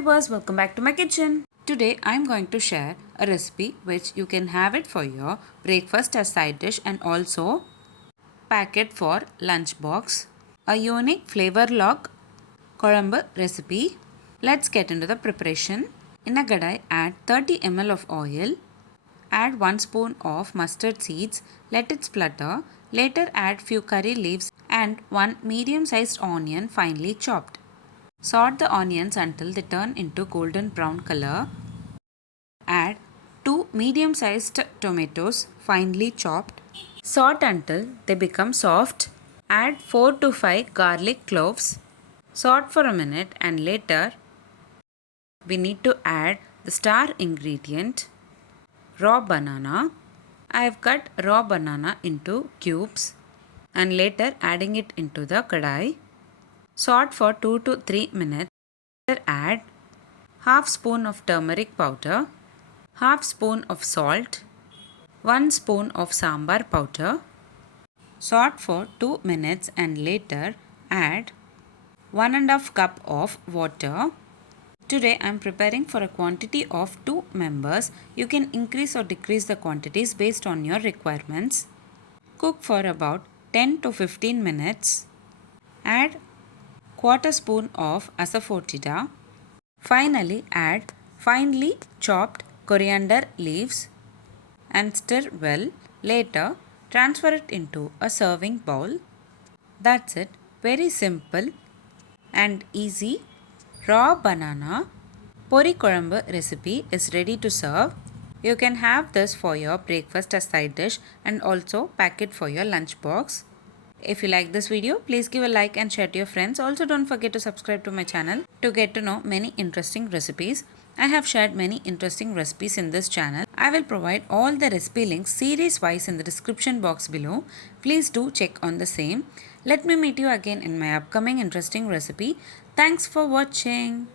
viewers, welcome back to my kitchen. Today I am going to share a recipe which you can have it for your breakfast as side dish and also pack it for lunchbox. A unique Flavourlock Karakuzhambu recipe. Let's get into the preparation. In a kadai, add 30 ml of oil. Add 1 spoon of mustard seeds. Let it splutter. Later add few curry leaves and 1 medium-sized onion finely chopped. Saute the onions until they turn into golden brown color. Add 2 medium-sized tomatoes finely chopped. Saute until they become soft. Add 4 to 5 garlic cloves. Saute for a minute and later we need to add the star ingredient, raw banana. I have cut raw banana into cubes and later adding it into the kadai. Saute for 2 to 3 minutes. Add half spoon of turmeric powder, half spoon of salt, 1 spoon of sambar powder. Saute for 2 minutes and later add 1½ cup of water. Today I am preparing for a quantity of 2 members. You can increase or decrease the quantities based on your requirements. Cook for about 10 to 15 minutes. Add quarter spoon of asafoetida. Finally add finely chopped coriander leaves and stir well. Later transfer it into a serving bowl. That's it. Very simple and easy raw banana pori kuzhambu recipe is ready to serve. You can have this for your breakfast as side dish and also pack it for your lunch box. If you like this video, please give a like and share to your friends. Also don't forget to subscribe to my channel to get to know many interesting recipes. I have shared many interesting recipes in this channel. I will provide all the recipe links series wise in the description box below. Please do check on the same. Let me meet you again in my upcoming interesting recipe. Thanks for watching.